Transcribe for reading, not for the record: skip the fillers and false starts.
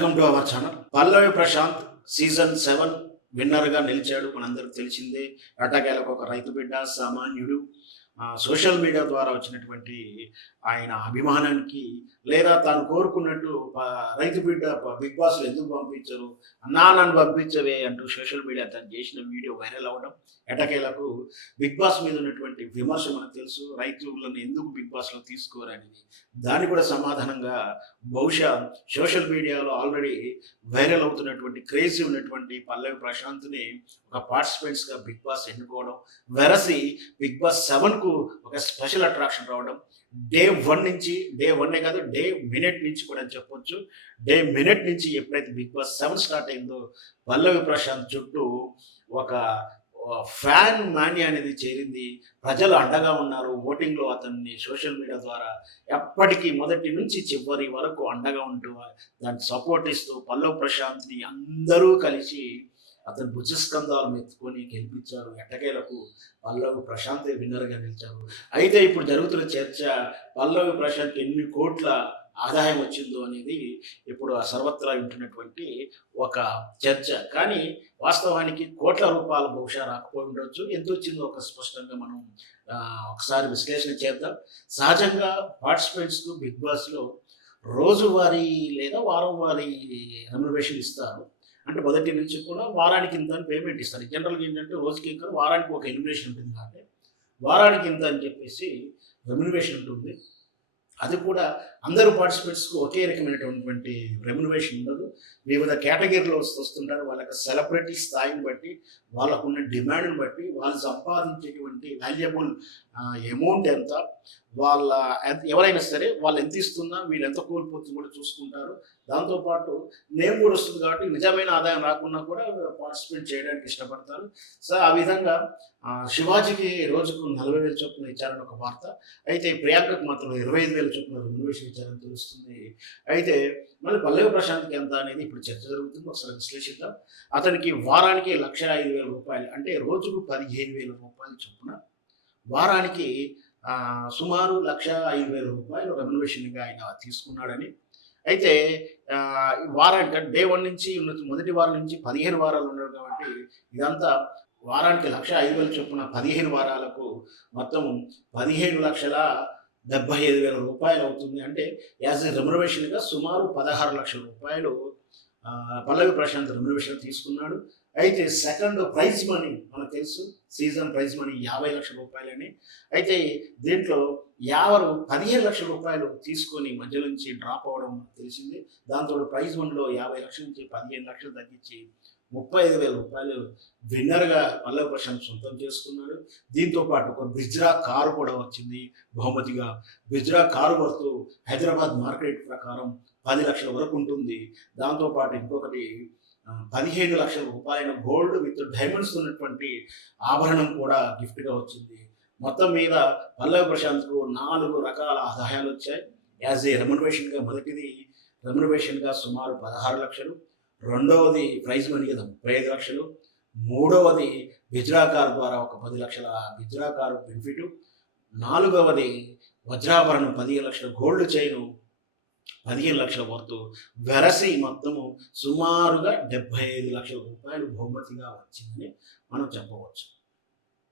Welcome to our channel. Pallavi Prashanth season 7 విన్నర్‌గా నిలిచాడు. మనందరికి తెలిసిందే. ఎట్టకేలకు ఒక రైతు బిడ్డ, సామాన్యుడు సోషల్ మీడియా ద్వారా వచ్చినటువంటి ఆయన అభిమానానికి లేదా తాను కోరుకున్నట్టు రైతు బిడ్డ బిగ్ బాస్‌లో ఎందుకు పంపించరు? అన్నా నన్ను పంపించవే అంటూ సోషల్ మీడియా తను చేసిన వీడియో వైరల్ అవ్వడం. ఎట్టకేలకు బిగ్ బాస్ మీద ఉన్నటువంటి విమర్శ మనకు తెలుసు. రైతులను ఎందుకు బిగ్ బాస్‌లో తీసుకోరనేది. దానికి కూడా సమాధానంగా బహుశా సోషల్ మీడియాలో ఆల్రెడీ వైరల్ అవుతున్నటువంటి క్రేజీ ఉన్నటువంటి పల్లవి ప్రశాంత్‌ని ఒక పార్టిసిపెంట్స్‌గా బిగ్ బాస్ ఎన్నుకోవడం. వెరసి బిగ్ బాస్ 7కు ఒక స్పెషల్ అట్రాక్షన్ రావడం. డే 1 నుంచి, డే 1 కాదు, డే మినిట్ నుంచి కూడా చెప్పొచ్చు. డే మినిట్ నుంచి ఎప్పుడైతే బిగ్ బాస్ 7 స్టార్ట్ అయిందో పల్లవి ప్రశాంత్ చుట్టూ ఒక ఫ్యాన్ మానియా అనేది చేరింది. ప్రజలు అండగా ఉన్నారు. ఓటింగ్లో అతన్ని సోషల్ మీడియా ద్వారా ఎప్పటికీ మొదటి నుంచి చివరి వరకు అండగా ఉంటూ దానికి సపోర్ట్ ఇస్తూ పల్లవి ప్రశాంత్ని అందరూ కలిసి అతను భుజస్కంధాలను ఎత్తుకొని గెలిపించారు. ఎట్టకేలకు పల్లవి ప్రశాంత్ విన్నర్‌గా నిలిచారు. అయితే ఇప్పుడు జరుగుతున్న చర్చ పల్లవి ప్రశాంత్ ఎన్ని కోట్ల ఆదాయం వచ్చిందో అనేది ఇప్పుడు సర్వత్రా వింటున్నటువంటి ఒక చర్చ. కానీ వాస్తవానికి కోట్ల రూపాయలు బహుశా రాకపోయి ఉండొచ్చు. ఎంత వచ్చిందో ఒక స్పష్టంగా మనం ఒకసారి విశ్లేషణ చేద్దాం. సహజంగా పార్టిసిపెంట్స్‌కు బిగ్ బాస్‌లో రోజువారీ లేదా వారం వారీ రెమ్యునరేషన్ ఇస్తారు. అంటే మొదటి నుంచి కూడా వారానికి ఇంత అని పేమెంట్ ఇస్తారు. జనరల్‌గా ఏంటంటే రోజుకి ఇంకా వారానికి ఒక ఎలిమినేషన్ ఉంటుంది కాబట్టి వారానికి ఇంత అని చెప్పేసి రెమ్యునరేషన్ ఉంటుంది. అది కూడా అందరూ పార్టిసిపెంట్స్‌కు ఒకే రకమైనటువంటి రెమ్యునరేషన్ ఉండదు. వివిధ కేటగిరీలో వస్తుంటారు. వాళ్ళకి సెలబ్రిటీ స్థాయిని బట్టి, వాళ్ళకున్న డిమాండ్‌ని బట్టి, వాళ్ళు సంపాదించేటువంటి వాల్యుబుల్ అమౌంట్ ఎంత, వాళ్ళ ఎవరైనా సరే వాళ్ళు ఎంత ఇస్తున్నా వీళ్ళు ఎంత కోల్పోతుందో కూడా చూసుకుంటారు. దాంతోపాటు నేమ్ కూడా వస్తుంది కాబట్టి నిజమైన ఆదాయం రాకున్నా కూడా పార్టిసిపేట్ చేయడానికి ఇష్టపడతారు. సో ఆ విధంగా శివాజీకి రోజుకు 40,000 చొప్పున ఇచ్చారని ఒక వార్త. అయితే ప్రియాంకకు మాత్రం 25,000 చొప్పున రెమ్యునరేషన్ ఇచ్చారని తెలుస్తుంది. అయితే మళ్ళీ పల్లవి ప్రశాంత్‌కి ఎంత అనేది ఇప్పుడు చర్చ జరుగుతుంది. ఒకసారి విశ్లేషిద్దాం. అతనికి వారానికి 1,05,000 అంటే రోజుకు 15,000 చొప్పున వారానికి సుమారు 1,05,000 రెమ్యునరేషన్‌గా ఆయన తీసుకున్నాడని. అయితే వారానికి డే 1 నుంచి మొదటి వారం నుంచి 15 వారాలు ఉన్నారు కాబట్టి ఇదంతా వారానికి 1,05,000 చొప్పున 15 వారాలకు మొత్తం 15,75,000 అవుతుంది. అంటే యాజ్ ఎ రెమ్యునరేషన్‌గా సుమారు 16,00,000 రూపాయలు పల్లవి ప్రశాంత్ రెమ్యునరేషన్ తీసుకున్నాడు. అయితే సెకండ్ ప్రైజ్ మనీ మనకు తెలుసు. సీజన్ ప్రైజ్ మనీ 50,00,000 రూపాయలని. అయితే దీంట్లో 15,00,000 తీసుకొని మధ్య నుంచి డ్రాప్ అవ్వడం తెలిసింది. దాంతో ప్రైజ్ మనీలో 50,00,000 నుంచి 15,00,000 తగ్గించి 35,000 విన్నర్‌గా పల్లవి ప్రశాంత్ సొంతం చేసుకున్నాడు. దీంతో పాటు ఒక బిజ్రా కారు కూడా వచ్చింది బహుమతిగా. బిజ్రా కారు వర్తు హైదరాబాద్ మార్కెట్ ప్రకారం 10,00,000 వరకు ఉంటుంది. దాంతోపాటు ఇంకొకటి 15,00,000 గోల్డ్ విత్ డైమండ్స్ ఉన్నటువంటి ఆభరణం కూడా గిఫ్ట్‌గా వచ్చింది. మొత్తం మీద పల్లవి ప్రశాంత్‌కు 4 రకాల ఆదాయాలు వచ్చాయి. యాజ్ ఏ రెమ్యునరేషన్‌గా మొదటిది రెమ్యునరేషన్‌గా సుమారు 16,00,000, రెండవది ప్రైజ్ మనీగా 35,00,000, మూడవది బిజ్రా కార్ ద్వారా ఒక 10,00,000 బిజ్రా కారు బెనిఫిట్, నాలుగవది వజ్రాభరణం 15,00,000, గోల్డ్ చైను 15,00,000 వర్తు వెరసి మొత్తము సుమారుగా 75,00,000 బహుమతిగా వచ్చిందని మనం చెప్పవచ్చు.